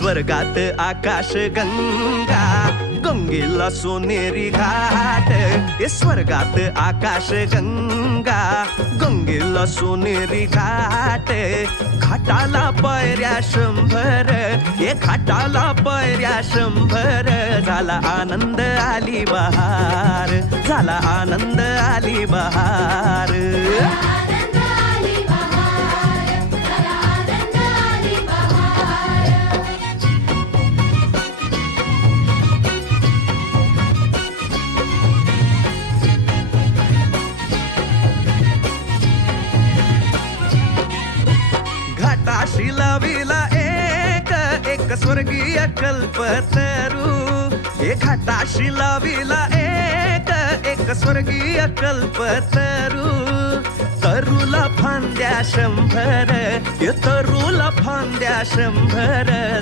स्वर्गात आकाश गंगा, गंगेला सोनेरी घाट. स्वर्गात आकाश गंगा, गंगेला सोनेरी घाट. घाटाला पायऱ्या 100, घाटाला पायऱ्या 100. झाला आनंद आली बहार, झाला आनंद आली बहार. घाटाशी लाविला एक स्वर्गीय कल्पतरू. घाटाशी लाविला एक स्वर्गीय कल्पतरू. तरूला फांद्या 100, तरूला फांद्या 100.